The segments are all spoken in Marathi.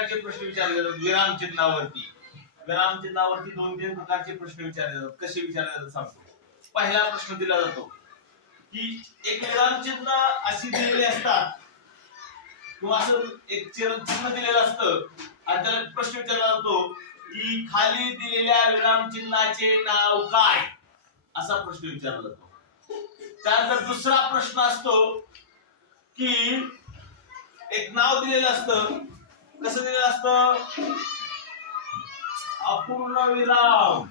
प्रकारचे प्रश्न विचारले जातात विरामचिन्हावरती. विरामचिन्हावरती 2-3 प्रकारचे प्रश्न विचारले जातात. कसे विचारले जातात सांगतो. पहिला प्रश्न दिला जातो की एक विरामचिन्ह अशी दिलेली असतात किंवा असं एक चिन्ह दिलेलं असतं आणि त्याला प्रश्न विचारला जातो की खाली दिलेल्या विरामचिन्हाचे नाव काय, असा प्रश्न विचारला जातो. त्यानंतर दुसरा प्रश्न असतो की एक नाव दिलेलं असतं. कसं दिलेलं असतं? अपूर्ण विराम.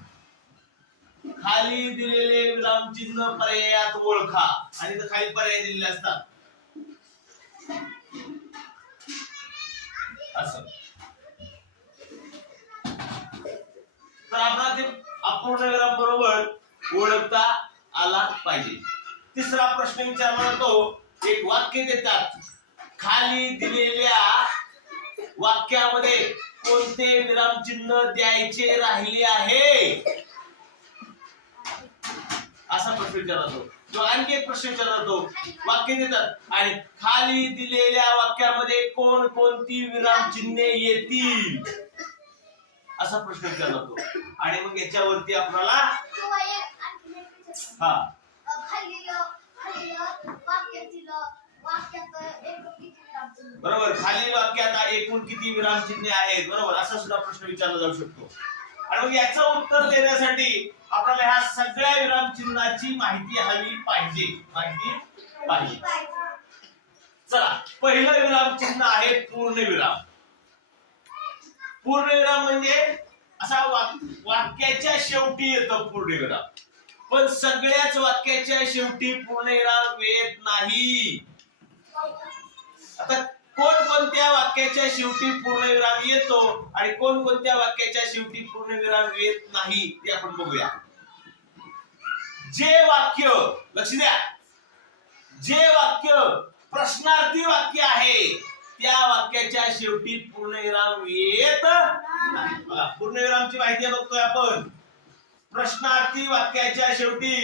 खाली दिलेले विरामचिन्ह पर्यायात ओळखा आणि इथं खाली पर्याय दिलेले असतात. असं तर आपल्याला ते अपूर्ण विराम बरोबर ओळखता आला पाहिजे. तिसरा प्रश्न विचारला जातो, एक वाक्य देतात, खाली दिलेल्या वाक्यामध्ये कोणते विरामचिन्ह द्यायचे राहिले आहे, असा प्रश्न विचारला जातो. तो आणखी एक प्रश्न विचारला जातो, वाक्य देतात आणि खाली दिलेल्या वाक्यामध्ये कोण कोणती विरामचिन्हे येतील, असा प्रश्न विचारला जातो. आणि मग याच्यावरती आपल्याला बरोबर खालील वाक्यात एकूण किती विरामचिन्हे आहेत, बरोबर असा सुद्धा प्रश्न विचारला जाऊ शकतो. आणि मग याचं उत्तर देण्यासाठी आपल्याला ह्या सगळ्या विरामचिन्हाची माहिती हवी पाहिजे. चला, पहिलं विरामचिन्ह आहे पूर्णविराम. पूर्णविराम म्हणजे असा वाक्याच्या शेवटी येतो पूर्णविराम, पण सगळ्याच वाक्याच्या शेवटी पूर्णविराम येत नाही. आता कोणकोणत्या वाक्याच्या शेवटी पूर्णविराम येतो आणि कोणकोणत्या वाक्याच्या शेवटी पूर्णविराम येत नाही ते आपण बघूया. जे वाक्य, लक्ष द्या, जे वाक्य प्रश्नार्थी वाक्य आहे त्या वाक्याच्या शेवटी पूर्णविराम येत नाही. पूर्णविरामची माहिती बघतोय आपण. प्रश्नार्थी वाक्याच्या शेवटी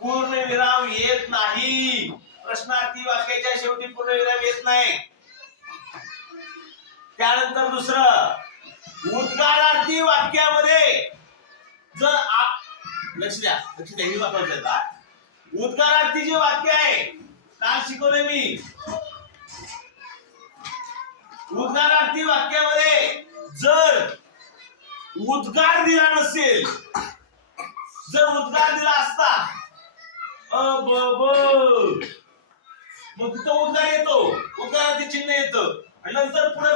पूर्णविराम येत नाही. प्रश्नार्थी वाक्याच्या शेवटी पूर्णविराम येत नाही. त्यानंतर दुसरं, उद्गारार्थी वाक्यामध्ये जर लक्ष द्या हे वापरायचं आहे. उद्गारार्थी जे वाक्य आहे, काल शिकवले मी, उद्गारार्थी वाक्यामध्ये जर उद्गार दिला नसेल, जर उद्गार दिला असता मग तिथं उद्गार येतो, उद्गारार्थी चिन्ह येतं आणि नंतर पुढे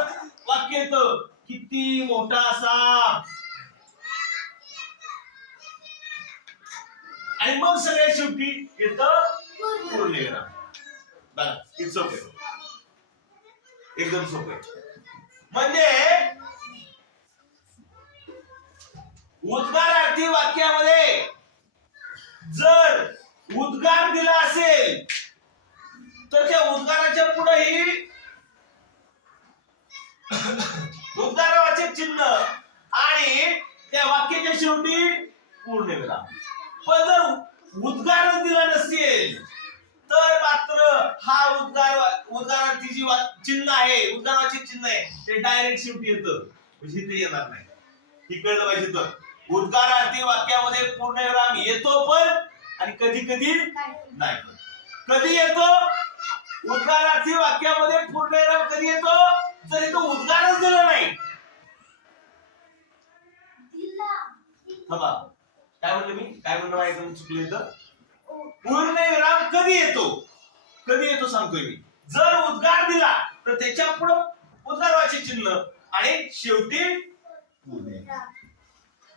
वाक्य येतं, किती मोठा साप, आणि मग सगळ्या शेवटी येतं पूर्णविराम. बघा, इट्स ओके, एकदम सोपं. म्हणजे उद्गारार्थी वाक्यामध्ये जर उद्गार दिला असेल तर त्या उद्गाराच्या पुढेही उद्गारवाचक चिन्ह आणि त्या वाक्याच्या शेवटी पूर्णविराम. पण जर उद्गार दिला नसेल तर मात्र हा उद्गारार्थी जी चिन्ह आहे, उद्गारवाचक चिन्ह आहे, ते डायरेक्ट शेवटी येतं, म्हणजे ते येणार नाही. ही कळलं पाहिजे. तर उद्गारार्थी वाक्यामध्ये पूर्णविराम येतो पण आणि कधी कधी नाही. कधी येतो उद्गारार्थी वाक्यामध्ये पूर्णविराम? कधी येतो जर तो उद्गारच दिला नाही. काय म्हणलं मी? काय म्हणलं माहिती चुकलं इथं. पूर्णविराम कधी येतो सांगतोय मी. जर उद्गार दिला तर त्याच्या पुढे उद्गारवाचक चिन्ह आणि शेवटी पूर्णविराम.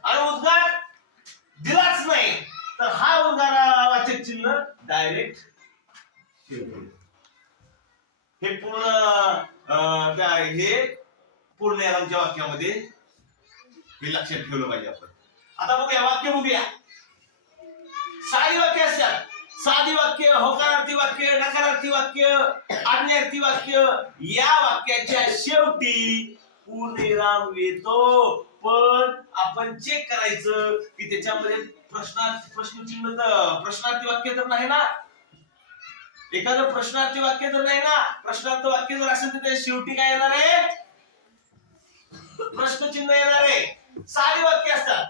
आणि उद्गार दिलाच नाही तर हा उद्गारवाचक चिन्ह डायरेक्ट शेवटी. हे पूर्णविरामच्या वाक्यामध्ये हे लक्षात ठेवलं पाहिजे आपण. आता बघूया वाक्य, बघूया. साधी वाक्य असतात. साधी वाक्य, होकारार्थी वाक्य, नकारार्थी वाक्य, आज्ञार्थी वाक्य, या वाक्याच्या शेवटी पूर्णविराम येतो. पण आपण चेक करायचं की त्याच्यामध्ये प्रश्नार्थी वाक्य तर नाही ना. एखादं प्रश्नार्थी वाक्य जर नाही ना, प्रश्नार्थ वाक्य जर असेल तर त्या शेवटी काय येणार आहे? प्रश्नचिन्ह येणार आहे. साधी वाक्य असतात.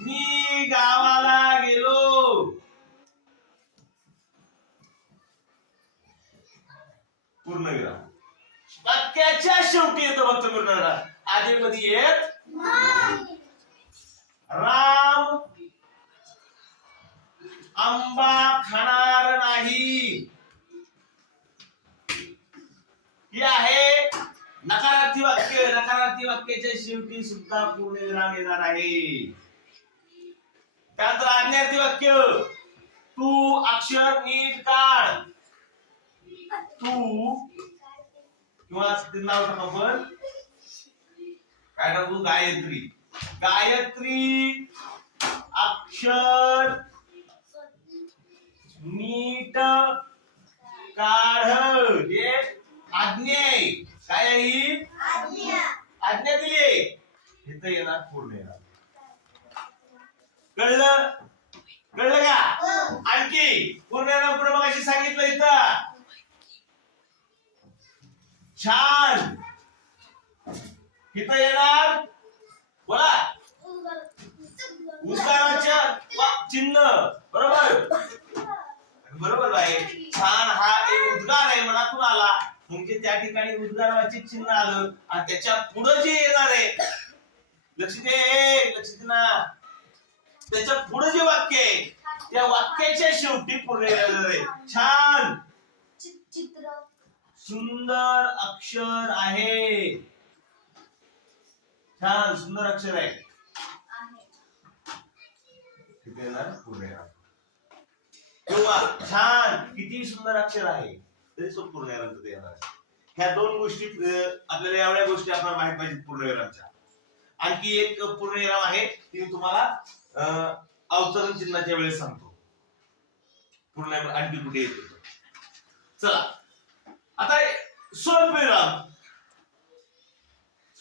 मी गावाला गेलो, पूर्णविराम. वाक्याच्या शेवटी येतो फक्त पूर्णविराम, आधी मध्ये येत नाही. राम आंबा खाणार नाही, ही आहे नकारार्थी वाक्य. नकारार्थी वाक्याच्या शेवटी सुद्धा पूर्णविराम येणार आहे. त्यानंतर आज्ञार्थी वाक्य, तू अक्षर नीट काढ. तू किंवा नाव टाकू आपण, काय टाकू? गायत्री. गायत्री अक्षर नीट काढ, हे आज्ञा आहे. काय आहे? आज्ञा दिली. हे तर येणार पूर्ण येणार. कळलं? कळलं का? आणखी पूर्ण येणार. पुढे मगाशी सांगितलं इथं छान. इथं येणार बोला उद्गाराच्या चिन्ह. बरोबर बरोबर आहे. छान हा एक उद्गार आहे, मनातून आला म्हणजे त्या ठिकाणी उद्गाराचे चिन्ह आलं आणि त्याच्या पुढे जे येणार आहे, लक्ष दे, लक्ष दे ना, त्याच्या पुढे जे वाक्य आहे त्या वाक्याच्या शेवटी पूर्ण येणार आहे. छान चित्र, सुंदर अक्षर आहे. छान सुंदर अक्षर आहे. किती येणार? पूर्ण येणार. किंवा छान किती सुंदर अक्षर आहे, तरी तो पूर्ण येणार. ह्या दोन गोष्टी आपल्याला, एवढ्या गोष्टी आपल्याला माहित पाहिजेत पूर्णविरामच्या. आणखी एक पूर्णविराम आहे, ती मी तुम्हाला अवतरण चिन्हाच्या वेळेस सांगतो. पूर्णविराम आणखी कुठे येतो. चला आता स्वल्पविराम.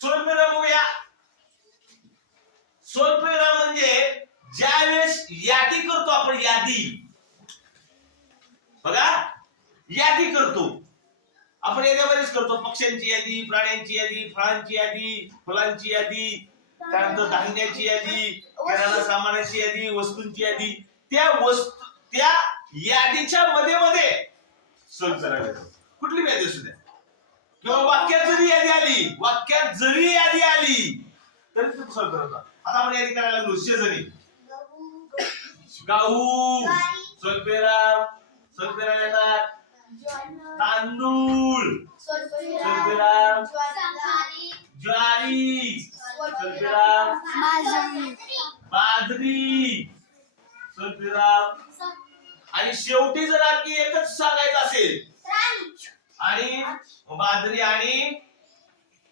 स्वल्पविराम बघूया. स्वल्पविराम म्हणजे ज्या वेळेस यादी करतो आपण, यादी बघा, यादी करतो आपण. याद्यामध्येच करतो. पक्ष्यांची यादी, प्राण्यांची यादी, फळांची यादी, फुलांची यादी, त्यानंतर धान्याची यादी, किराणा सामानाची यादी, वस्तूंची यादी. त्या यादीच्या मध्ये मध्ये स्वल्पविराम येतो. कुठली यादी असू द्या, किंवा वाक्यात जरी यादी आली, वाक्यात जरी यादी आली तरी तो स्वल्पविराम. आता आपण यादी करायला लागलो. शेजारी गहू, स्वल्पविराम. स्वल्पविराम येणार. तांदूळ, स्वल्पविराम. ज्वारी, स्वल्पविराम. बाजरी, स्वल्पविराम. आणि शेवटी जर आणखी एकच सांगायचं असेल, आणि बाजरी आणि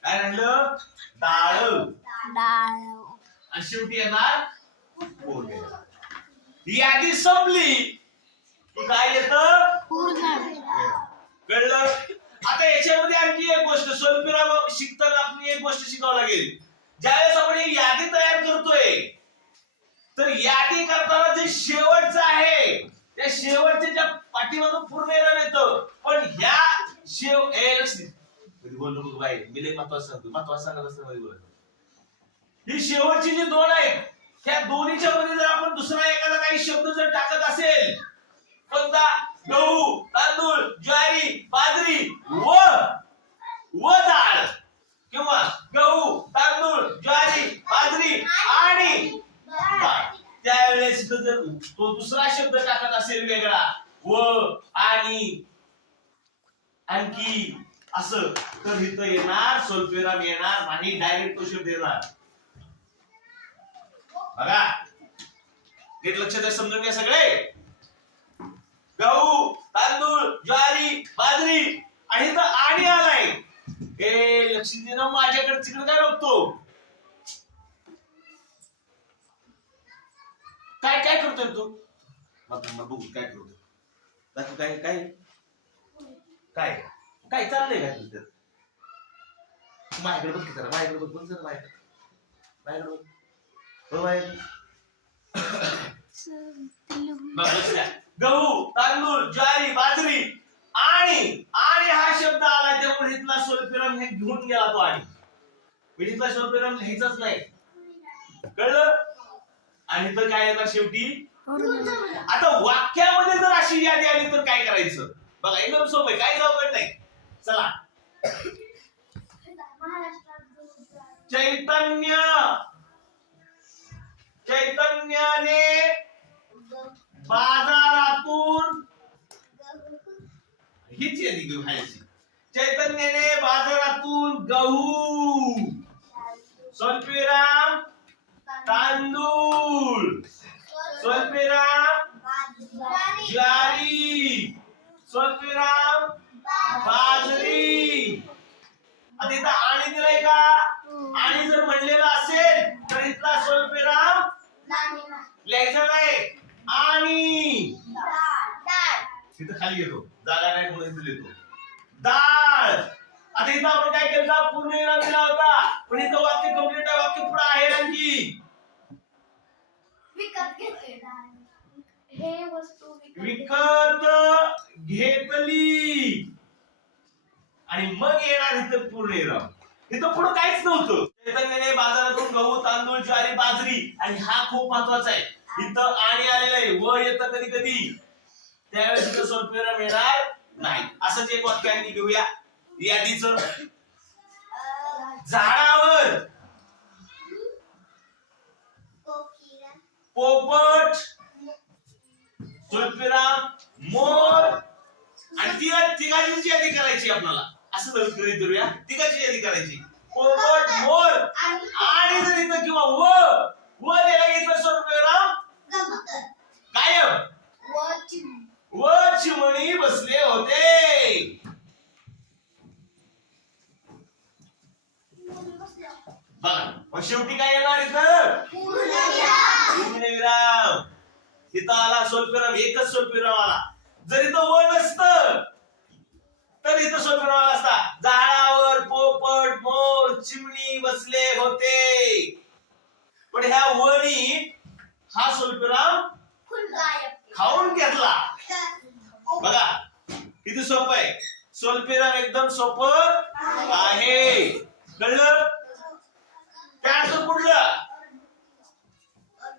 काय राहिलं? डाळ. आणि शेवटी येणार पूर्ण. यादी संपली की काय येतं? पूर्ण. कळलं? आता याच्यामध्ये आणखी एक गोष्ट स्वल्पविराम शिकताना आपण एक गोष्ट शिकावं लागेल. ज्यावेळेस आपण ही यादी तयार करतोय, तर यादी करताना जे शेवटचं आहे त्या शेवटच्या पाठीमागून पूर्णविराम येतं. पण ह्या बोललो बाई, मी लय महत्वाचं सांगतो. महत्वाचं सांगत असतं मध्ये बोलायचं. ही शेवटची जी दोन आहेत, त्या दोन्हीच्या मध्ये जर आपण दुसरा एखादा काही शब्द जर टाकत असेल, कोणता? गहू, तांदूळ, ज्वारी, बाजरी व डाळ, किंवा गहू, तांदूळ, ज्वारी, बाजरी आणि डाळ, त्यावेळेस जर तो दुसरा शब्द टाकत असेल वेगळा, व आणि आणखी असं, तर इथं येणार स्वल्पविराम येणार नाही. डायरेक्ट तो शब्द येणार. बघा नीट लक्ष द्या, समजून घ्या सगळे. गहू, तांदूळ, ज्वारी, बाजरी आणि इथं आणि आलाय. हे लक्ष दे ना, माझ्याकडे तिकडे काय बघतो? काय काय करतोय तू? बघू काय करतोय. काय काय काय काय चाललंय काय तुझं? माझ्याकडे बघ की जरा, माझ्याकडे बघ, बघ जरा माझ्याकडे बघ. हो बाहेर गहू, तांदूळ, ज्वारी, बाजरी आणि हा शब्द आला त्यामुळे इथला स्वल्पविराम हे घेऊन गेला तो आणि इथला स्वल्पविराम लिहायचाच नाही. कळलं? आणि तर काय येणार शेवटी? आता वाक्यामध्ये जर अशी यादी आली तर काय करायचं? बघा एकदम सोपं आहे, काही अवघड नाही. चला, चैतन्याने बाजारातून हीच यादी घेऊन खायची. चैतन्याने बाजारातून गहू, स्वल्पविराम तांदूळ, स्वल्पविराम ज्वारी, स्वल्पविराम बाजरी. आता इथं आणि दिलाय का? आणि जर म्हणलेलं असेल तर इथला स्वल्पविराम लिहायचा नाही. आणि तिथं खाली येतो, जागा नाही म्हणून इथं लिहितो डाळ. आता इथं आपण काय केलं? पूर्णविराम दिला होता, पण इथं वाक्य कंप्लीट आहे, वाक्य पुढे आहे आणखी. विकत घेतली आणि मग येणार इथं पूर्णविराम. इथं पुढे काहीच नव्हतं. चैतन्याने बाजारातून गहू, तांदूळ, ज्वारी, बाजरी आणि हा खूप महत्वाचा आहे. इथं आणि आलेलं आहे, व येतं कधी कधी, त्यावेळेस इथं स्वल्पविराम येणार नाही. असंच एक वाक्य आणखी घेऊया यादीचं. झाडावर पोपट, स्वल्पविराम मोर आणि तिघांची यादी करायची आपल्याला. असं गृहीत धरूया, तिघांची यादी करायची. पोपट, मोर आणि जर इथं किंवा व द्यायला घेतलं स्वल्पविराम कायम व चिमणी बसले होते. बघा मग शेवटी काय येणार इथं? पूर्णविराम. इथं आला स्वल्पविराम, एकच स्वल्पविराम आला. जर इथं व नसतं तर इथं स्वल्पविराम आला असता. झाडावर पोपट, मोर, चिमणी बसले होते. पण ह्या वनी हा स्वल्पविराम खाऊन घेतला. बघा किती सोपं आहे. स्वल्पविराम एकदम सोपं आहे. कळलं? त्यानंतर पुढलं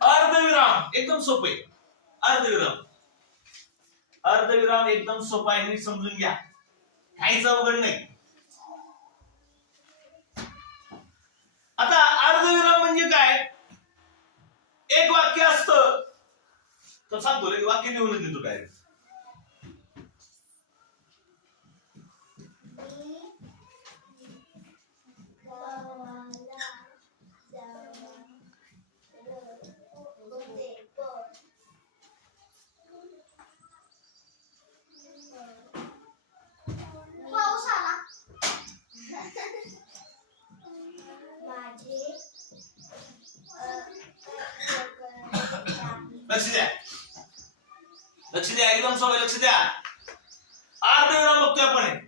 अर्धविराम. एकदम सोपं आहे अर्धविराम. अर्धविराम एकदम सोपं आहे, नीट समजून घ्या, काहीच अवघड नाही. आता अर्धविराम म्हणजे काय? एक वाक्य असतं तर सांगतो, वाक्य लिहून देतो डायरेक्ट. लक्ष द्या, लक्ष द्या, एकदम सोपं, लक्ष द्या. अर्धविराम बघतोय आपण.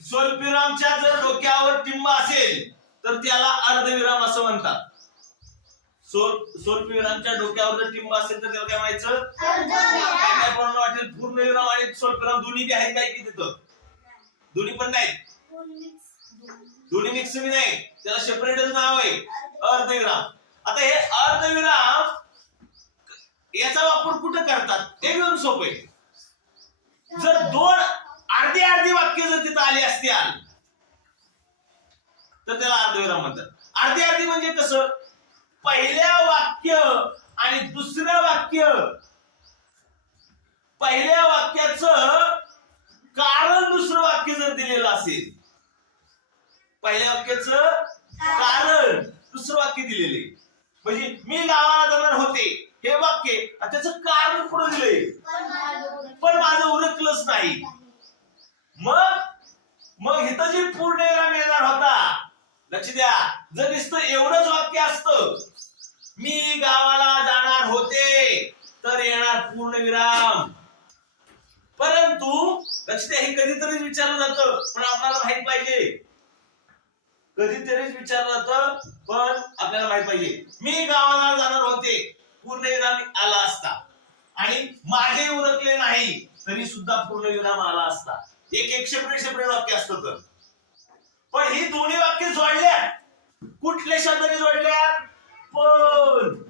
स्वल्पविरामच्या जर डोक्यावर टिंब असेल तर त्याला अर्धविराम असं म्हणतात. स्वल्पविरामच्या डोक्यावर जर टिंब असेल तर त्याला काय म्हणायचं? काय कोणाला वाटेल पूर्णविराम आणि स्वल्पविराम दोन्ही बी आहेत काय की तिथं? दोन्ही पण नाही, दोन्ही मिक्स बी नाही, त्याला सेपरेटच नाव आहे अर्धविराम. आता हे अर्धविराम याचा वापर कुठं करतात? एकदम सोपं आहे. जर दोन अर्धी अर्धी वाक्य जर तिथं आली असतील तर त्याला अर्धविराम म्हणतात. अर्धी अर्धी म्हणजे कसं? पहिल्या वाक्य आणि दुसऱ्या वाक्य, पहिल्या वाक्याचं कारण दुसरं वाक्य जर दिलेलं असेल, पहिल्या वाक्याचं कारण दुसरं वाक्य दिलेले, म्हणजे मी गावाला जाणार होते हे वाक्य, त्याचं कारण पुढे दिलंय पण माझं उरकलंच नाही. मग इथं जी पूर्णविराम येणार होता, लक्ष द्या, जर नुसतं एवढंच वाक्य असतं, मी गावाला जाणार होते, तर येणार पूर्णविराम. परंतु लक्ष द्या, हे कधीतरीच विचारलं जातं, पण आपल्याला माहित पाहिजे, कधीतरीच विचारलं जातं पण आपल्याला माहित पाहिजे. मी गावाला जाणार होते, पूर्णविराम आला असता. आणि माझे उरकले नाही तरी सुद्धा पूर्णविराम आला असता. एक सेपरेट वाक्य असतं तर. पण ही दोन्ही वाक्य जोडल्या कुठल्या शब्दाने जोडल्या?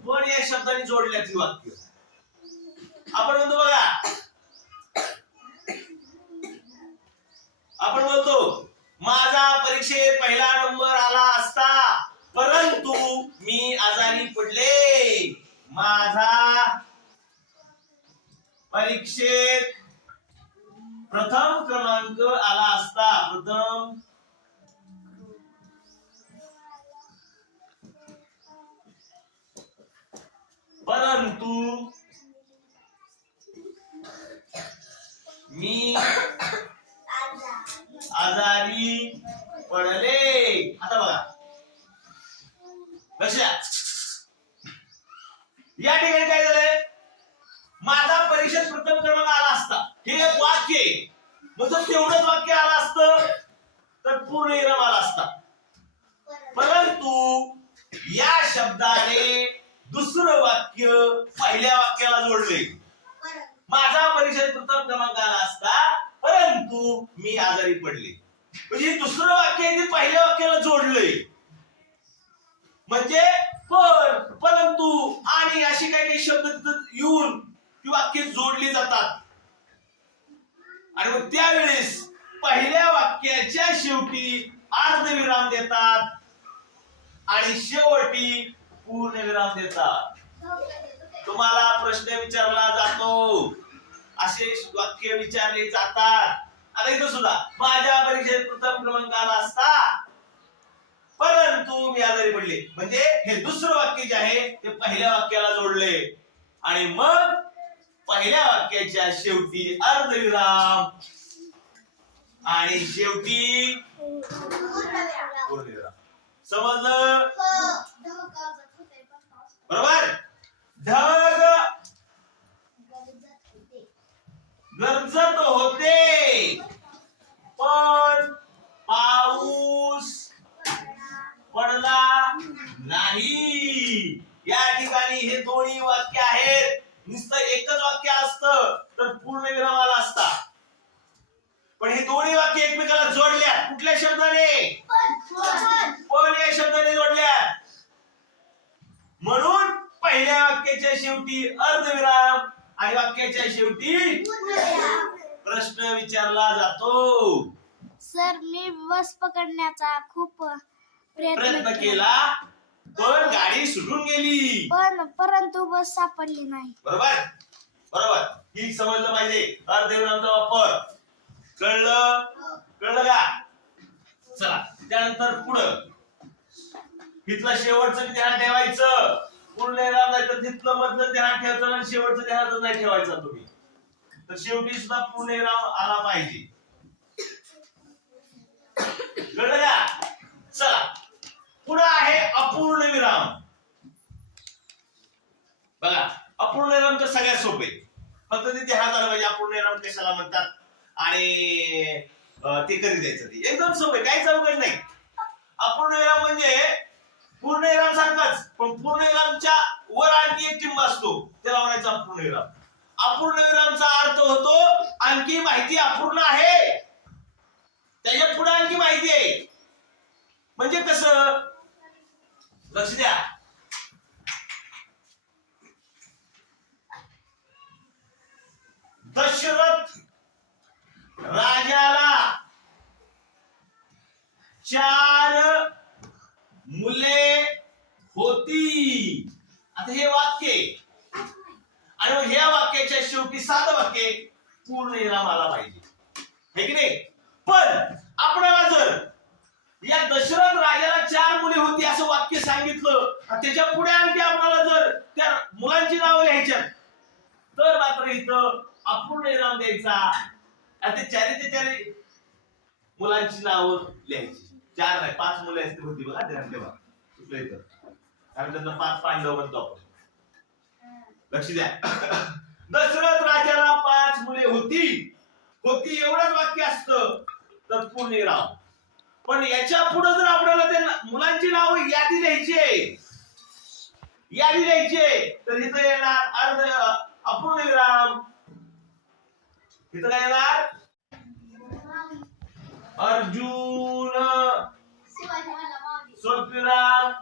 पण या शब्दाने जोडल्यात ही वाक्य. आपण म्हणतो बघा, आपण बोलतो माझा परीक्षेत पहिला नंबर आला असता परंतु मी आजारी पडले. माझा परीक्षेत प्रथम क्रमांक आला असता. प्रथम परंतु मी आजारी पडले. आता बघा लक्षात, या ठिकाणी काय झालंय? माझा परीक्षेत प्रथम क्रमांक आला असता हे एक वाक्य आहे. मग जर तेवढंच वाक्य आलं असतं तर पूर्णविराम आला असता. परंतु या शब्दाने दुसरं वाक्य पहिल्या वाक्याला जोडले. माझा परीक्षेत प्रथम क्रमांक आला असता परंतु मी आजारी पडले. म्हणजे दुसरं वाक्य आहे ते पहिल्या वाक्याला जोडलंय. म्हणजे परंतु आणि अशी काही शब्द तिथं येऊन ती वाक्य जोडली जातात. आणि मग त्यावेळेस पहिल्या वाक्याच्या शेवटी अर्धविराम देतात आणि शेवटी पूर्णविराम देतात. तुम्हाला प्रश्न विचारला जातो, असे वाक्य विचारले जातात. आता इथं सुद्धा माझ्या परीक्षेत प्रथम क्रमांक आला असता परंतु मी आजारी पडले. म्हणजे हे दुसरं वाक्य जे आहे ते पहिल्या वाक्याला जोडले आणि मग पहिल्या वाक्याच्या शेवटी अर्धविराम आणि शेवटी पूर्णविराम. समजलं? बरोबर. ढग गरजत होते पण पाऊस पडला नाही. या ठिकाणी हे दोन्ही वाक्य आहेत. नुसतं एकच वाक्य असतं तर पूर्णविराम आला असता. पण हे दोन्ही वाक्य एकमेकाला जोडल्या कुठल्या शब्दाने? पण या शब्दाने जोडल्या. म्हणून पहिल्या वाक्याच्या शेवटी अर्धविराम आणि वाक्याच्या शेवटी प्रश्न विचारला जातो. सर, मी बस पकडण्याचा खूप प्रयत्न केला पण गाडी सुटून गेली. परंतु बस सापडली नाही. बरोबर बरोबर. ही समजलं पाहिजे अर्धविरामचा वापर. कळलं का? चला त्यानंतर पुढं तिथलं शेवटचं ध्यान ठेवायचं. पूर्णविराम नाही तर तिथलं मधलं ध्यान ठेवायचं आणि शेवटचं ध्यान नाही ठेवायचं तुम्ही. तर शेवटी सुद्धा पूर्णविराम आला पाहिजे. कळलं का? चला पुढे आहे अपूर्ण विराम. बघा अपूर्ण तर सगळ्यात सोपे. फक्त ते ध्यानात आलं पाहिजे अपूर्ण विराम कशाला म्हणतात आणि ते कधी द्यायचं. ते एकदम सोपे, काहीच अवघड नाही. अपूर्ण विराम म्हणजे पूर्ण विराम सारखाच पण पूर्ण विरामच्या वर आणखी एक टिंब असतो त्याला म्हणायचं अपूर्ण विराम. अपूर्ण विरामचा अर्थ होतो आणखी माहिती अपूर्ण आहे, त्याच्या पुढे आणखी माहिती आहे. म्हणजे कसं? लक्ष द्या. दशरथ राजाला 4 मुले होती. आता हे वाक्य आणि मग ह्या वाक्याच्या शेवटी साधं वाक्य पूर्ण विराम आला पाहिजे, है की नाही? पण आपल्याला जर या दशरथ राजाला 4 मुले होती असं वाक्य सांगितलं त्याच्या पुढे आणखी आपल्याला जर त्या मुलांची नावं लिहायच्यात तर मात्र इथं अपूर्ण विराम द्यायचा. आता चारीच्या चारी मुलांची नावं लिहायची. 4 नाही 5 मुले असते होती बघा ध्यान ठेवा. कुठलं इथं कारण त्यांना 5 पांडव म्हणतो आपण. लक्ष द्या. दशरथ राजाला 5 मुले होती एवढंच वाक्य असतं तर पूर्ण विराम. पण याच्या पुढे जर आपल्याला त्या मुलांची नावं यादी लिहायची तर इथं येणार अपूर्ण विराम इथं काय येणार अर्जुन स्वल्पविराम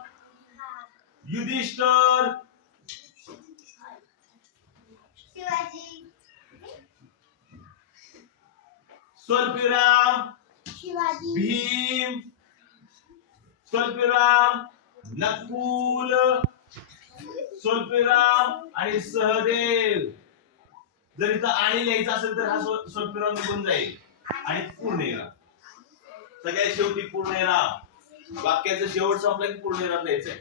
युधिष्ठिर स्वल्पविराम भीम स्वल्पविराम नकुल स्वल्पविराम आणि सहदेव. जर इथं आणि लिहायचं असेल तर हा स्वल्पविराम निघून जाईल आणि पूर्ण विराम. सगळ्यात शेवटी पूर्ण विराम. वाक्याचं शेवट संपलं की पूर्ण विराम द्यायचंय.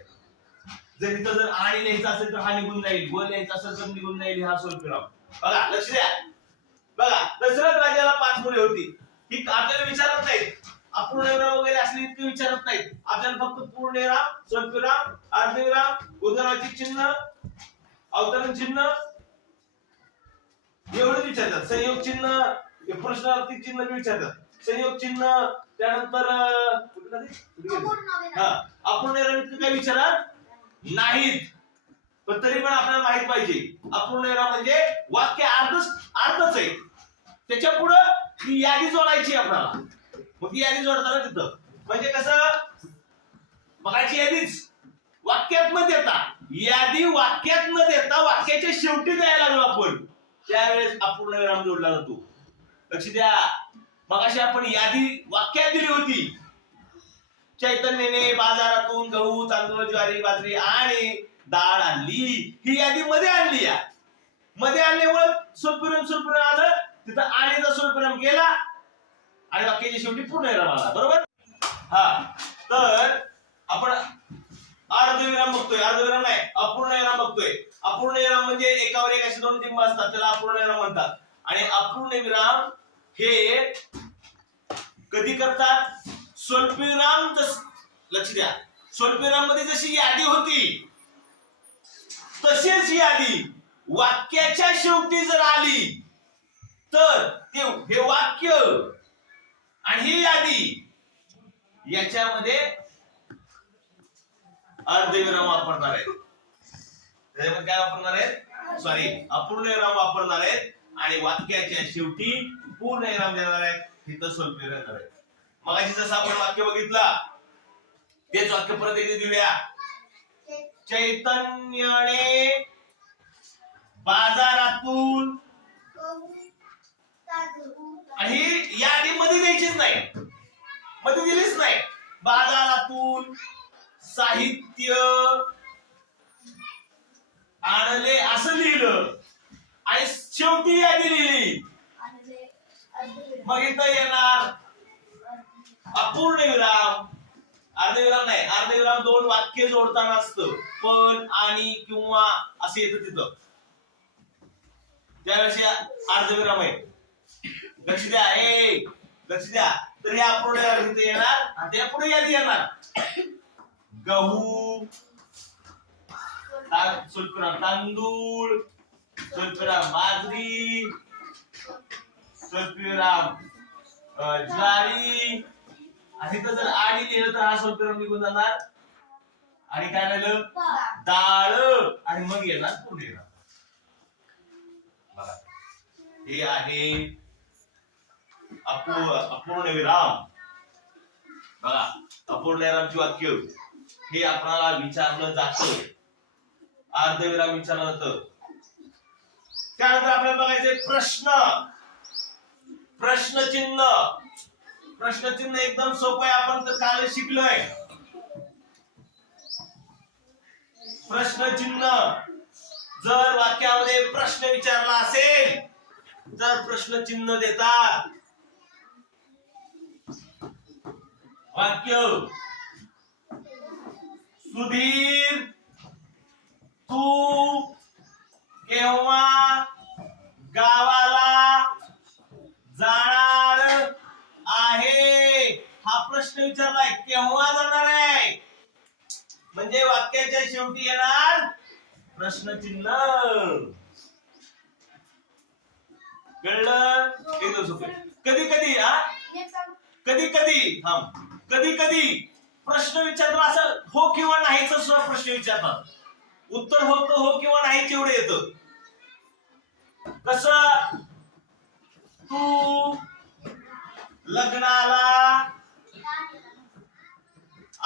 जर इथं जर आणि लिहायचं असेल तर हा निघून जाईल, व लिहायचं असेल तर निघून जाईल हा स्वल्पविराम. बघा लक्ष द्या. बघा दशरथ राजाला 5 मुले होती. ही आपल्याला विचारत नाहीत, अपूर्ण विराम वगैरे असली इतके विचारत नाहीत. आपल्याला फक्त पूर्ण विराम, स्वल्पविराम, अर्धविराम, उदाहरणाचे चिन्ह, अवतरण चिन्ह एवढंच विचारतात. संयोग चिन्ह, प्रश्नार्थी चिन्ह विचारतात. संयोग चिन्ह त्यानंतर अपूर्ण विराम इतकं काही विचारत नाहीत. पण तरी पण आपल्याला माहित पाहिजे अपूर्ण विराम म्हणजे वाक्य अर्धच आहे, त्याच्या पुढे ही यादी जोडायची आपल्याला. मग ती यादी जोडताना तिथं म्हणजे कसं मगाची यादीच वाक्यात न देता, यादी वाक्यात न देता वाक्याच्या शेवटी द्यायला लागलो आपण, त्यावेळेस अपूर्ण विराम जोडला जातो. लक्ष द्या. मगाशी आपण यादी वाक्यात दिली होती. चैतन्याने बाजारातून गहू, तांदूळ, ज्वारी, बाजरी आणि डाळ आणली. ही यादी मध्ये आणली. या मध्ये आणल्यामुळे स्वल्पविराम आलं, तिथं आणीचा स्वल्पविराम गेला आणि वाक्याच्या शेवटी पूर्ण विराम आला. बरोबर. हा तर आपण अर्धविराम बघतोय, अर्धविराम नाही अपूर्ण विराम बघतोय. अपूर्ण विराम म्हणजे एकावर एक असे 2 टिंब असतात, त्याला अपूर्ण विराम म्हणतात. आणि अपूर्ण विराम हे कधी करतात? स्वल्पविराम. लक्ष द्या, स्वल्पविराम मध्ये जशी यादी होती तशीच यादी वाक्याच्या शेवटी जर आली तर ते हे वाक्य आणि ही यादी याच्यामध्ये अर्धविराम वापरणार आहेत. त्याच्यामध्ये काय वापरणार आहेत? सॉरी, अपूर्ण विराम वापरणार आहेत आणि वाक्याच्या शेवटी पूर्ण विराम देणार आहेत. इथं स्वल्पविराम देणार आहेत. मगाशी जसं आपण वाक्य बघितला तेच वाक्य परत एकदा देऊया. चैतन्याने बाजारातून, आणि यादी मध्ये द्यायचीच नाही, मध्ये दिलीच नाही. बाजारातून साहित्य आणले असं लिहिलं आणि शेवटी यादी लिहिली. मग इथं येणार अपूर्ण विराम. अर्धविराम नाही, अर्धविराम 2 वाक्य जोडताना असतं, पण आणि किंवा असं येतं तिथं, त्यावेळेस अर्धविराम आहे. लक्ष द्या. लक्ष द्या. तर हे अपूर्ण विराम इथे येणार आणि त्या पुढे यादी येणार. गहू, स्वल्पविराम तांदूळ, स्वल्पविराम बाजरी, स्वल्पविराम ज्वारी. आणि इथं जर आणि लिहिलं तर हा स्वल्पविराम निघून जाणार आणि काय राहिलं? डाळ. आणि मग येणार पूर्ण विराम. बघा हे आहे अपूर्ण विराम. बघा अपूर्ण विरामची वाक्य हे आपल्याला विचारलं जातं, अर्धविराम विचारलं जातं. त्यानंतर आपल्याला बघायचंय प्रश्न, प्रश्नचिन्ह. प्रश्नचिन्ह एकदम सोपं आहे, आपण तर काल शिकलोय. प्रश्नचिन्ह जर वाक्यामध्ये प्रश्न विचारला असेल तर प्रश्नचिन्ह देतात. वाक्य सुधीर तू केव्हा गावाला जाणार आहे? हा प्रश्न विचारलाय. केव्हा जाणार आहे म्हणजे वाक्याच्या शेवटी येणार प्रश्नचिन्ह. कळलं? एकदम सोपं. कधी कधी प्रश्न विचारताना असं हो किंवा नाहीच सुद्धा प्रश्न विचारतात. उत्तर हो किंवा नाही तेवढे येतं. कस तू लग्नाला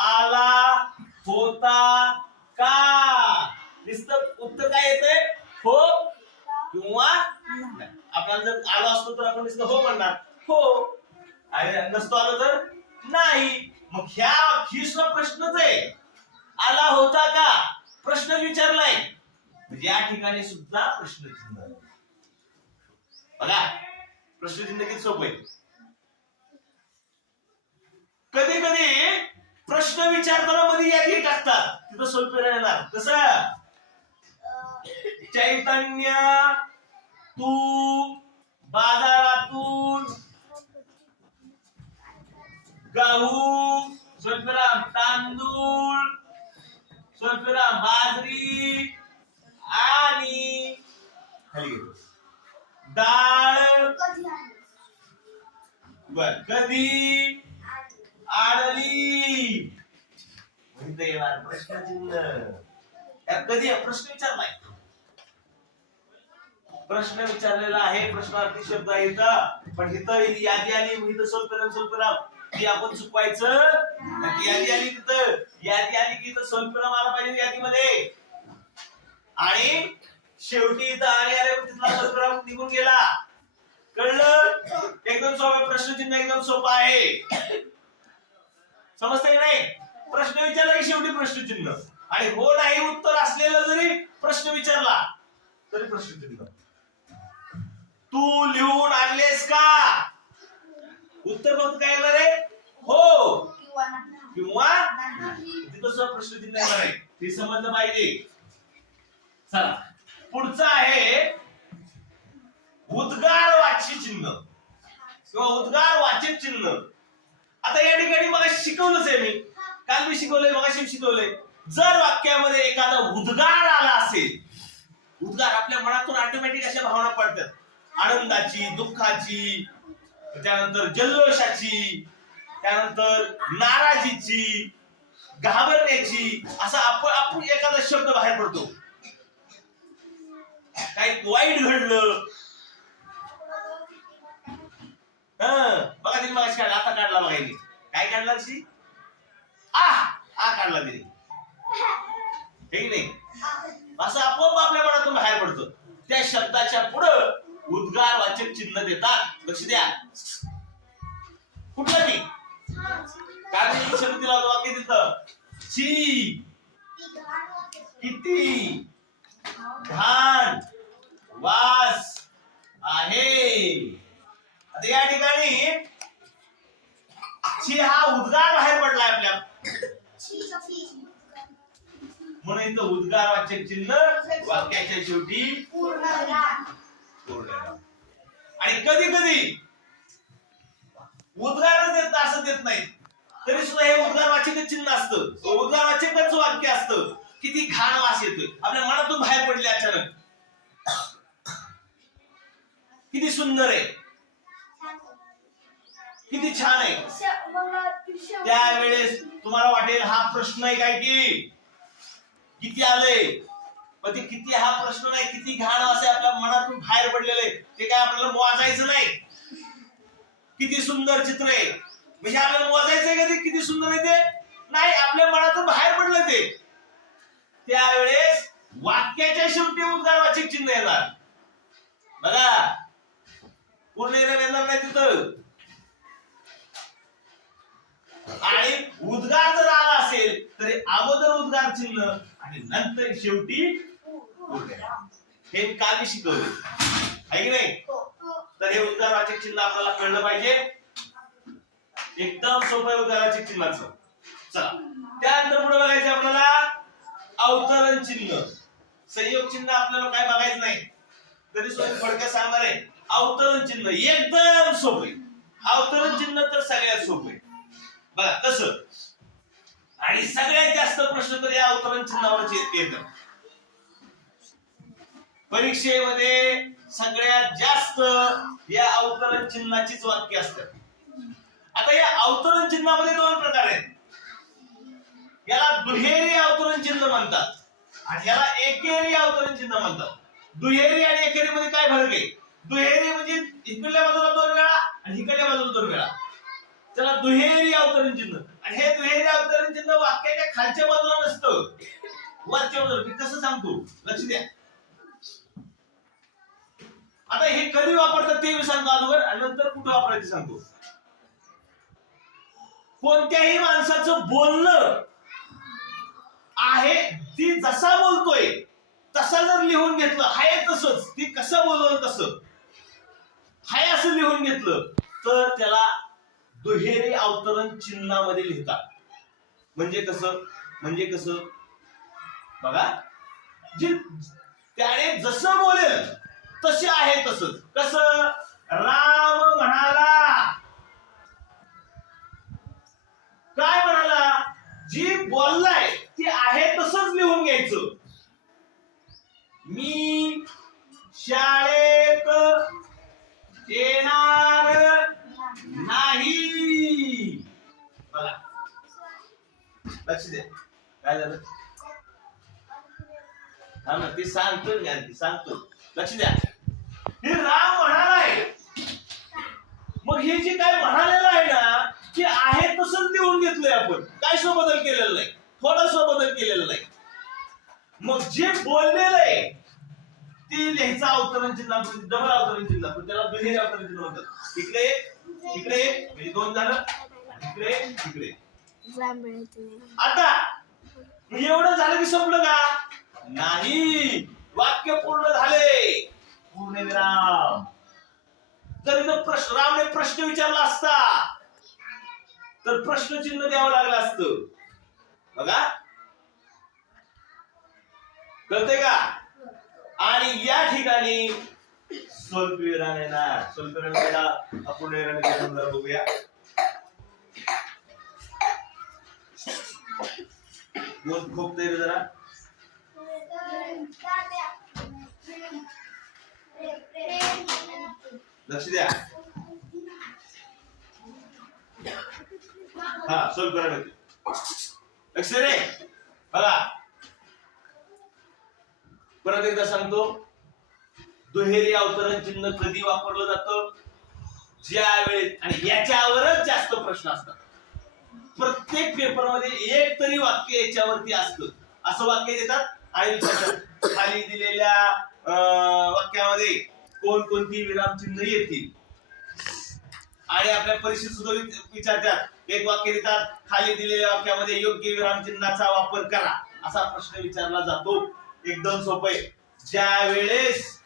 आला होता का? नुसतं उत्तर काय येते? हो किंवा नाही. आपल्याला जर आलो असतो तर आपण नुसतं हो म्हणणार, हो. आणि नसतो आलो तर नाही. मग ही प्रश्नच आहे. आला होता का प्रश्न विचारलाय, म्हणजे या ठिकाणी सुद्धा प्रश्नचिन्ह. बघा प्रश्नचिन्ह किती सोपं आहे. कधी कधी प्रश्न विचारताना मध्ये यादी टाकतात, तिथं सोपे राहणार. कसं चैतन्य तू बाजारातून गहू, स्वल्पराम तांदूळ, स्वल्पराम बाजरी आणि डाळ बर कधी आडली म्हणजे येणार प्रश्नचिन्ह. कधी प्रश्न विचारलाय, प्रश्न विचारलेला आहे, प्रश्नार्थी शब्द येतं, पण इथं यादी आली, इथं स्वल्पराम ती आपण चुकवायचं. ती यादी आली, तिथं यादी आली की इथं स्वल्पराम आला पाहिजे यादीमध्ये, आणि शेवटी इथं आणि आले तिथला स्वल्पराम निघून गेला. कळलं? एकदम सोपा प्रश्नचिन्ह, एकदम सोपा आहे. समजतंय नाही? प्रश्न विचारला की शेवटी प्रश्नचिन्ह, आणि हो नाही उत्तर असलेलं जरी प्रश्न विचारला तरी प्रश्नचिन्ह. तू लिहून आणलेस का? उत्तर फक्त काय येणार आहे? हो किंवा तिथं प्रश्नचिन्ह येणार आहे. ते समजलं पाहिजे. चला पुढचं आहे उद्गारवाची चिन्ह किंवा उद्गारवाचक चिन्ह. आता या ठिकाणी मला शिकवलंच आहे, मी काल मी शिकवलंय, मगाशी शिकवलंय. जर वाक्यामध्ये एखादा उद्गार आला असेल, उद्गार आपल्या मनातून ऑटोमॅटिक अशा भावना पडतात, आनंदाची, दुःखाची, त्यानंतर जल्लोषाची, त्यानंतर नाराजीची, घाबरण्याची, असा आपण एखादा शब्द बाहेर पडतो. काही वाईट घडलं, बघा तिने मग काढला, आता काढला बघा, काय काढला शी आ काढला तिने, ठीक नाही? असं आपोआप आपल्या मनातून बाहेर पडतो. त्या शब्दाच्या पुढं उद्गारवाचक चिन्ह देतात. लक्ष द्या, कुठलं ती, कारण शब्द दिला होता वाक्य तिथं, ची, किती, घाण, वास आहे. आता या ठिकाणी ची हा उद्गार बाहेर पडलाय आपल्या, म्हणून इथं उद्गारवाचक चिन्ह वाक्याच्या शेवटी पूर्णविराम. आणि कधी कधी उद्गार देत असं देत नाही तरी सुद्धा हे उद्गारवाचक चिन्ह असतं, उद्गारवाचकच वाक्य असतं. किती घाण वास येतोय, आपल्या मनातून बाहेर पडले अचानक, किती सुंदर आहे, किती छान आहे. त्यावेळेस तुम्हाला वाटेल हा प्रश्न आहे काय की किती आलंय, पण ते किती हा प्रश्न नाही, किती घाण वास आहे आपल्या मनातून बाहेर पडलेले, ते काय आपल्याला मोजायचं नाही. किती सुंदर चित्र आहे, म्हणजे आपल्याला मोजायचंय का ते किती सुंदर आहे ते नाही, आपल्या मनातून बाहेर पडलं ते. त्यावेळेस वाक्याच्या शेवटी उद्गारवाचक चिन्ह येणार. बघा पूर्ण येणार नाही तिथं, आणि उद्गार जर आला असेल तरी अगोदर उद्गार चिन्ह आणि नंतर शेवटी उद्गार. हे काल शिकवले आहे की नाही? तर हे उद्गारवाचक चिन्ह आपल्याला कळलं पाहिजे. एकदम सोपं उद्गारवाचक चिन्हाचं. चला त्यानंतर पुढे बघायचं आपल्याला अवतरण चिन्ह. संयोग चिन्ह आपल्याला काय बघायचं नाही, तरी सोय थोडक्यात सांगणार आहे. अवतरण चिन्ह एकदम सोपे, अवतरण चिन्ह तर सगळ्यात सोपे. बघा कसं, आणि सगळ्यात जास्त प्रश्न तर या अवतरण चिन्हावरच येतात. परीक्षेमध्ये सगळ्यात जास्त या अवतरण चिन्हाचीच वाक्य असतात. आता या अवतरण चिन्हामध्ये दोन प्रकार आहेत. याला दुहेरी अवतरण चिन्ह म्हणतात आणि याला एकेरी अवतरण चिन्ह म्हणतात. दुहेरी आणि एकेरी मध्ये काय फरक आहे? दुहेरी म्हणजे इकडल्या बाजूला 2 वेळा आणि इकडल्या बाजूला 2 वेळा, त्याला दुहेरी अवतरण चिन्ह. आणि हे दुहेरी अवतरण चिन्ह वाक्याच्या खालच्या बाजूला नसतं, वरच्या बाजूला. मी कसं सांगतो लक्ष द्या. आता हे कधी वापरतात ते मी सांगतो अगोदर, आणि नंतर कुठं वापरायचं सांगतो. कोणत्याही माणसाचं बोलणं आहे ती जसा बोलतोय तसा जर लिहून घेतलं, हाय तसंच, ती कसं बोलवलं तसं हाय असं लिहून घेतलं, तर त्याला दुहेरी अवतरण चिन्हामध्ये लिहितात. म्हणजे कसं बघा, जी त्याने जसं बोलेल तसे आहे तसंच. कसं? राम म्हणाला, काय म्हणाला? जी बोललाय ती आहे तसंच लिहून घ्यायचं. मी शाळेत येणार नाही. बघा, लक्ष द्या. काय झालं? हा ना, ते सांगतो. लक्ष द्या. हे राम म्हणालाय, मग हे जे काय म्हणालेलं आहे ना, ते आहे तसंच लिहून घेतलंय आपण. काय सो बदल केलेला नाही, थोडासा बदल केलेला नाही. मग जे बोललेलं आहे ते लिहायचं अवतरण चिन्ह, डबल अवतरण चिन्ह, त्याला दुहेरी अवतरण चिन्ह म्हणतात. इकडे म्हणजे 2 झालं, इकडे. आता एवढं झालं की संपलं का? नाही, वाक्य पूर्ण झाले, पूर्णविराम. जर इथं रामने प्रश्न विचारला असता तर प्रश्नचिन्ह द्यावं लागलं असतं. बघा, कळतंय का? आणि या ठिकाणी स्वल्पविराम येणार. स्वल्पविराम अपूर्णविराम बघूया. खूप तरी जरा लक्ष द्या. हा, स्वल्पविराम लक्ष रे. बघा, परत एकदा सांगतो. दुहेरी अवतरण चिन्ह कधी वापरलं जातं? ज्यावेळेस, आणि याच्यावरच जास्त प्रश्न असतात. प्रत्येक पेपर मध्ये एक तरी वाक्य याच्यावरती असतं. असं वाक्य देतात आणि विचारतात खाली दिलेल्या वाक्यामध्ये कोणकोणती विरामचिन्ह येतील. आणि आपल्या परीक्षेत सुद्धा विचारतात, एक वाक्य देतात, खाली दिलेल्या वाक्यामध्ये योग्य विरामचिन्हाचा वापर करा, असा प्रश्न विचारला जातो. एकदम सोपं आहे. ज्या वेळेस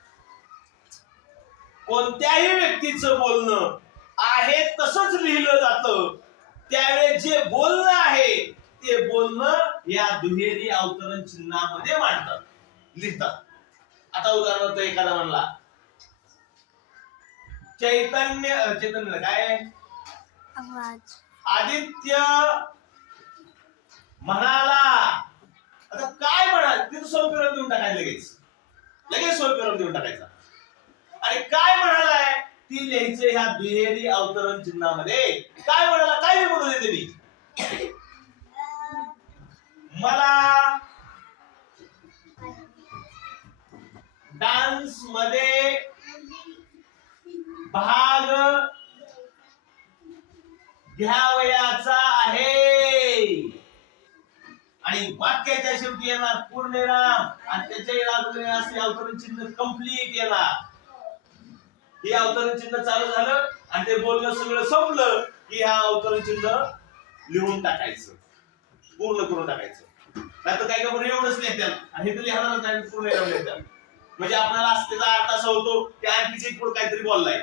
कोणत्याही व्यक्तीचं बोलणं आहे तसंच लिहिलं जातं, त्यावेळेस जे बोलणं आहे ते बोलणं या दुहेरी अवतरण चिन्हामध्ये मांडतात, लिहितात. आता उदाहरणार्थ एखादा म्हणला चैतन्य काय? आदित्य म्हणाला. आता काय म्हणाल? तिथं स्वल्पविराम देऊन टाकायचं, लगेच स्वल्पविराम देऊन टाकायचा. आणि काय म्हणालाय ती लिहायचं ह्या दुहेरी अवतरण चिन्हामध्ये. काय म्हणाला? काय मी म्हणू देते मी? मला डान्स मध्ये भाग घ्यावयाचा आहे. आणि वाक्याच्या शेवटी येणार पूर्णविराम, आणि त्याच्या लागून असे अवतरण चिन्ह कंप्लीट येणार. हे अवतरण चिन्ह चालू झालं आणि ते बोलणं सगळं संपलं की हा अवतरण चिन्ह लिहून टाकायचं, पूर्ण करून टाकायचं. नाहीतर काय का एवढंच लिहितात आणि हे तर लिहायला नाही, पूर्णविराम लिहितात. म्हणजे आपल्याला त्याचा अर्थ असा होतो की आणखीच पुढे काहीतरी बोललाय,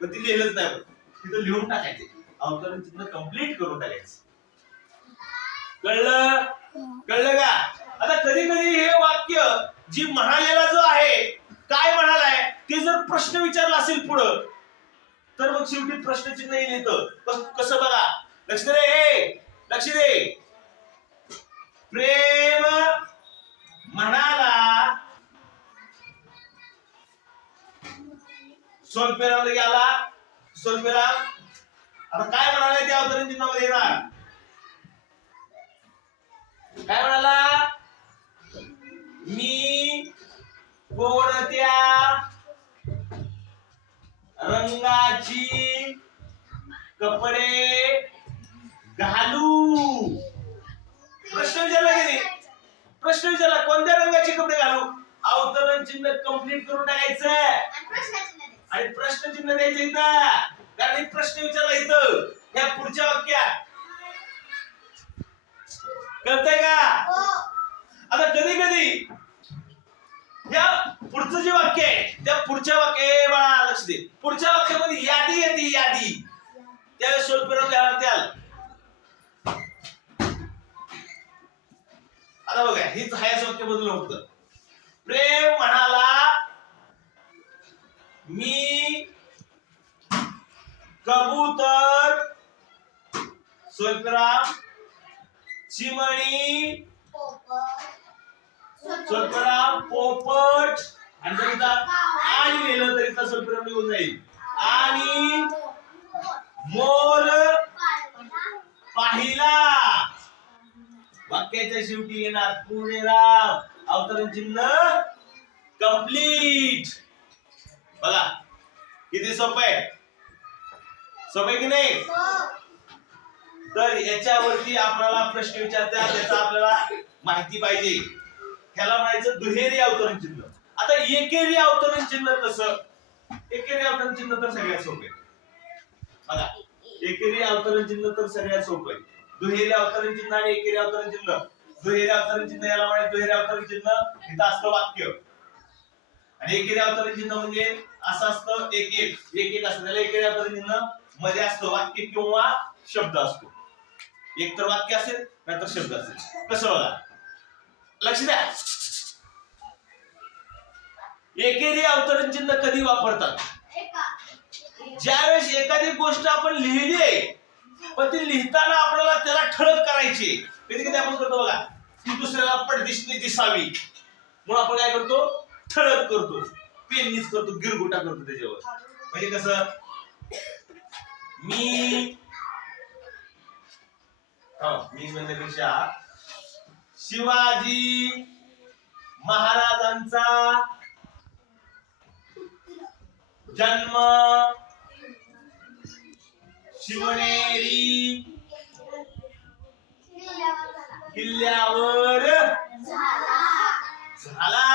पण ती लिहिलंच नाही, पण तिथं लिहून टाकायचे, अवतरण चिन्ह कंप्लीट करून टाकायचं. कळलं का? आता कधी कधी हे वाक्य जी म्हणालेला जो आहे, काय म्हणालाय ते जर प्रश्न विचारला असेल पुढं, तर मग शेवटी प्रश्नचिन्ह येतं. कसं बघा, लक्ष दे. प्रेम म्हणाला, स्वल्पविराम गेला, स्वल्पविराम. आता काय म्हणाले त्या अवतरण चिन्हामध्ये येणार? काय म्हणाला? मी कोणत्या कळतंय का? आता कधी कधी या पुढचं जे वाक्य आहे त्या पुढच्या वाक्य बाळा लक्ष दे, पुढच्या वाक्यामध्ये यादी येते, यादी. त्यावेळेस स्वल्पविराम घ्यायला द्याल. आता बघा हीच हायच वाक्य बदललं होतं. प्रेम म्हणाला मी कबूतर स्वल्पविराम चिमणी स्वल्पविराम पोपट आणि जर इथं आणि लिहिलं तरी इथं स्वल्पविराम निघून जाईल. आणि मोर पाहिला. वाक्याच्या शेवटी येणार पूर्णविराम, अवतरण चिन्ह कंप्लीट. बघा किती सोपं आहे, सोपं आहे की नाही? तर याच्यावरती आपल्याला प्रश्न विचारतात, त्याचा आपल्याला माहिती पाहिजे. ह्याला म्हणायचं दुहेरी अवतरण चिन्ह. आता एकेरी अवतरण चिन्ह कसं? एकेरी अवतरण चिन्ह तर सगळ्यात सोपे. बघा एकेरी अवतरण चिन्ह तर सगळ्यात सोपं आहे. दुहेरी अवतरण चिन्ह आणि एकेरी अवतरण चिन्ह. दुहेरी अवतरण चिन्ह याला म्हणायचं दुहेरी अवतरण चिन्ह, इथं असतं वाक्य. आणि एकेरी अवतरण चिन्ह म्हणजे असं असतं एक एक असतं. त्याला एकेरी अवतरण चिन्ह मध्ये असतं वाक्य किंवा शब्द असतो. एक तर वाक्य असेल नाहीतर शब्द असेल. कसं बघा लक्ष द्या. एकेरी अवतरण चिन्ह कधी वापरतात? ज्यावेळेस एखादी गोष्ट आपण लिहिली आहे पण ती लिहिताना आपल्याला त्याला ठळक करायची. कधी कधी आपण करतो बघा, ती दुसऱ्याला पटदिशी दिसावी म्हणून आपण काय करतो? ठळक करतो, पेननीच करतो, गिरगुटा करतो त्याच्यावर. म्हणजे कसं? मी म्हणण्यापेक्षा शिवाजी महाराजांचा जन्म शिवनेरी किल्ल्यावर झाला.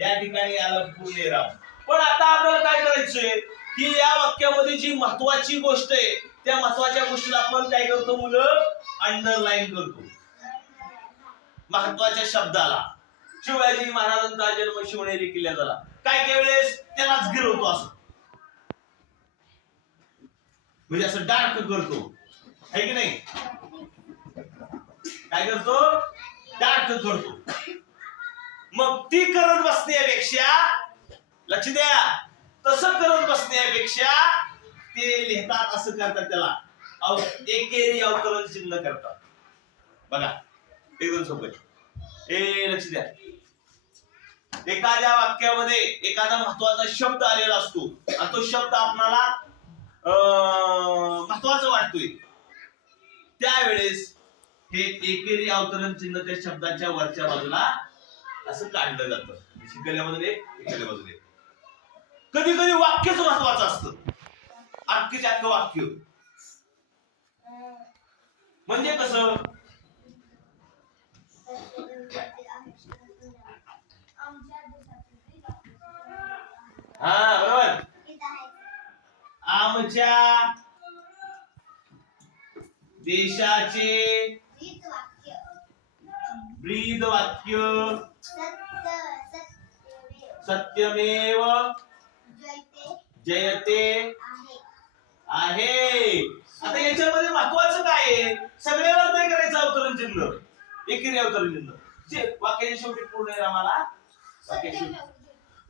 या ठिकाणी आलं पूर्णविराम. पण आता आपल्याला काय करायचंय की या वाक्यामध्ये जी महत्वाची गोष्ट आहे त्या महत्वाच्या गोष्टीला आपण काय करतो मुलं? अंडरलाईन करतो. महत्वाच्या शब्दाला शिवाजी महाराजांचा जन्म शिवनेरी किल्ल्यात झाला. काय काही वेळेस त्यालाच गिरवतो असं, म्हणजे असं डार्क करतो, है की नाही? काय करतो? डार्क करतो. मग ती करत बसण्यापेक्षा लक्ष द्या, तसं करत बसण्यापेक्षा ते लिहितात असं करतात, त्याला एकेरी अवतरण चिन्ह करतात. बघा एकदम सोपं. लक्ष द्या. एखाद्या वाक्यामध्ये एखादा महत्वाचा शब्द आलेला असतो आणि तो शब्द आपल्याला महत्वाचा वाटतोय, त्यावेळेस हे एकेरी अवतरण चिन्ह त्या शब्दाच्या वरच्या बाजूला असं काढलं जातं. शिकल्या बाजूने एखाद्या बाजूने. कधी कधी वाक्यच महत्वाचं असतं, अख्खीच्या अख्खं वाक्य. म्हणजे कसं? हा बरोबर. आमच्या देशाचे ब्रीद वाक्य सत्यमेव जयते आहे. आता याच्यामध्ये महत्वाचं काय आहे? सगळ्यावर नाही करायचं अवतरण चिन्ह, एकेरी अवतरण चिन्ह. जे वाक्याच्या शेवटी पूर्णविरामाला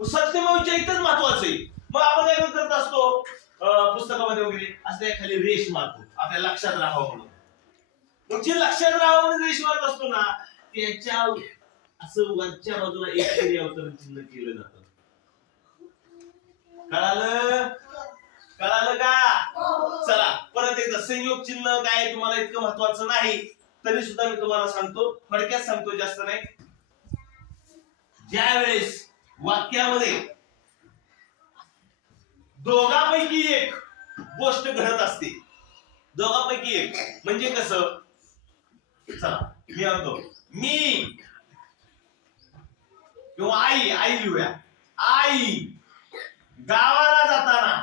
सत्यमेव जयतेच महत्वाचं आहे. मग आपण काय करत असतो पुस्तकामध्ये वगैरे असं खाली रेष मारतो आपल्या लक्षात राहावं म्हणून. मग जे लक्षात राहावं म्हणून रेष मारत असतो ना, त्याच्या असं वरच्या बाजूला एकेरी अवतरण चिन्ह केलं जातं. कळालं? कळालं का? चला परत एकदा संयोग चिन्ह काय तुम्हाला इतकं महत्वाचं नाही तरी सुद्धा मी तुम्हाला सांगतो, थोडक्यात सांगतो, जास्त नाही. ज्या वेळेस वाक्यामध्ये दोघांपैकी एक गोष्ट घडत असते, दोघांपैकी एक म्हणजे कसं? चला मी म्हणतो मी किंवा आई, आई लिहूया. आई गावाला जाताना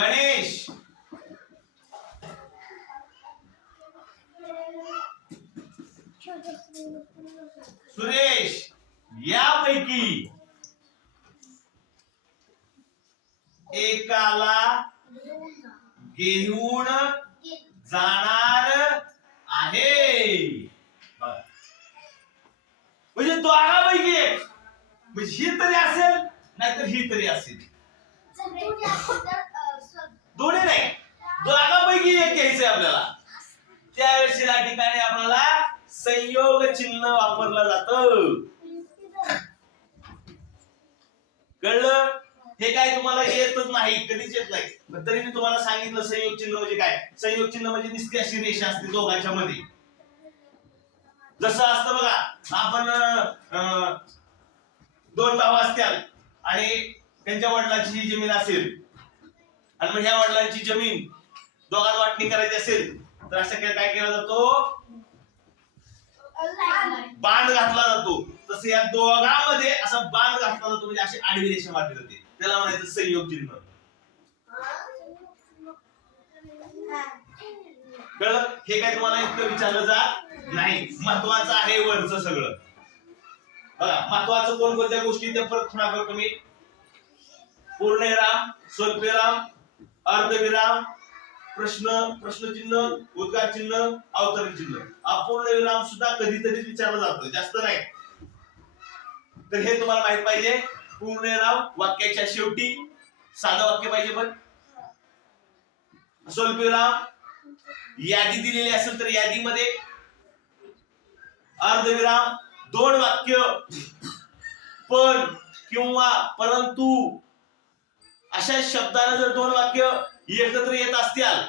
गणेश, सुरेश, यापैकी एकाला घेऊन जाणार आहे. बघा. म्हणजे दोघांपैकी एक, म्हणजे ही तरी असेल नाहीतर ही तरी असेल. दोन्ही नाही, दोघांपैकी एक घ्यायचंय आपल्याला. त्यावेळेस या ठिकाणी आपल्याला संयोग चिन्ह वापरलं जातं. कळलं? हे काय तुम्हाला येतच नाही, कधीच येत नाही, पण तरी मी तुम्हाला सांगितलं संयोग चिन्ह म्हणजे काय. संयोग चिन्ह म्हणजे नुसती अशी रेषा असते दोघांच्या मध्ये. जसं असतं बघा, आपण दोन भाऊ असतील आणि त्यांच्या वडिलांची ही जमीन असेल आणि मग ह्या वडिलांची जमीन दोघांत वाटणी करायची असेल तर असं काय केला जातो, बांध घातला जातो. तसं या दोघांमध्ये असा बांध घातला जातो, म्हणजे अशी आडवी रेषा मारली जाते, त्याला म्हणायचं संयोग चिन्ह. कळलं? हे काय तुम्हाला इतकं विचारलं जात नाही. महत्वाचं आहे वरचं सगळं. बघा, महत्वाचं कोणकोणत्या गोष्टी ते परत पुन्हा करतो मी. पूर्णविराम, स्वल्पविराम, अर्धविराम, प्रश्नचिन्ह, उद्गार चिन्ह, अवतरण चिन्ह. अपूर्ण विराम सुद्धा कधीतरी विचारलं जातं, जास्त नाही. तर हे तुम्हाला माहित पाहिजे. पूर्णविराम वाक्याच्या शेवटी साधं वाक्य पाहिजे, पण स्वल्पविराम यादी दिलेली असेल तर यादीमध्ये, अर्धविराम दोन वाक्य पण किंवा परंतु अशा शब्दाने जर दोन वाक्य एकत्र येत असतील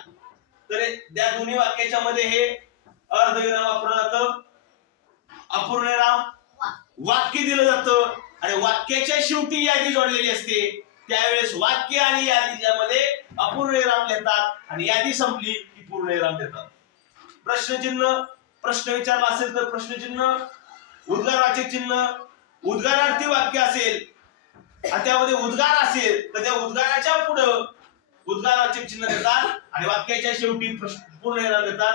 तर त्या दोन्ही वाक्याच्या मध्ये हे अर्धविराम वापरलं जातं. अपूर्णविराम वाक्य दिलं जातं आणि वाक्याच्या शेवटी यादी जोडलेली असते, त्यावेळेस वाक्य आणि यादीच्या मध्ये अपूर्णविराम लिहितात आणि यादी संपली की पूर्णविराम देतात. प्रश्नचिन्ह, प्रश्न विचारला असेल तर प्रश्नचिन्ह, उद्गारवाचक चिन्ह, उद्गारार्थी वाक्य असेल आणि त्यामध्ये उद्गार असेल तर त्या उद्गाराच्या पुढे उद्गारवाचक चिन्ह देतात आणि वाक्याच्या शेवटी पूर्णविराम देतात.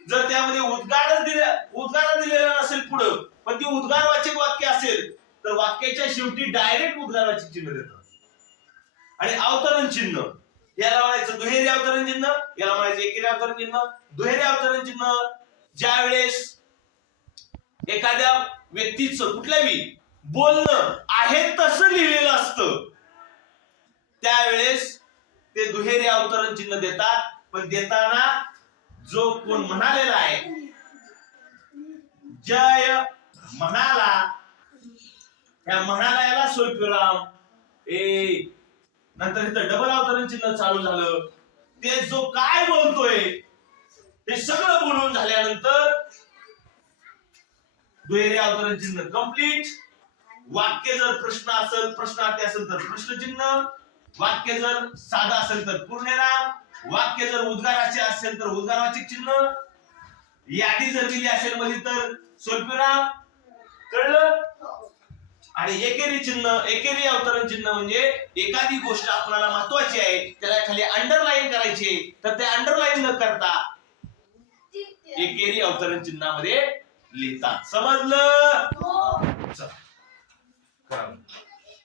जर त्यामध्ये उद्गार दिलेला नसेल पुढे, पण ती उद्गारवाचक वाक्य असेल तर वाक्याच्या शेवटी डायरेक्ट उद्गारवाचक चिन्ह देतात. आणि अवतरण चिन्ह, याला म्हणायचं दुहेरी अवतरण चिन्ह, याला म्हणायचं एकेरी अवतरण चिन्ह. दुहेरी अवतरण चिन्ह ज्या वेळेस एखाद्या व्यक्तीचं कुठल्याही बोलणं आहे तसं लिहिलेलं असतं त्यावेळेस ते दुहेरी अवतरण चिन्ह देतात. पण देताना जो कोण म्हणालेला आहे, जय म्हणाला, त्या म्हणाला याला स्वल्पविराम, नंतर इथं डबल अवतरण चिन्ह चालू झालं. ते जो काय बोलतोय ते सगळं बोलून झाल्यानंतर दुहेरी अवतरण चिन्ह कंप्लीट. वाक्य जर प्रश्नार्थी असेल तर प्रश्नचिन्ह, वाक्य जर साधा असेल तर पूर्णविराम, वाक्य जर उद्गाराचे असेल तर उद्गारवाचक चिन्ह, यादी जर दिली असेल मध्ये तर स्वल्पविराम. कळलं? आणि एकेरी चिन्ह, एकेरी अवतरण चिन्ह म्हणजे एखादी गोष्ट आपल्याला महत्वाची आहे त्याला खाली अंडरलाईन करायची, तर ते अंडरलाईन न करता एकेरी अवतरण चिन्हामध्ये लिहितात. समजलं? चला.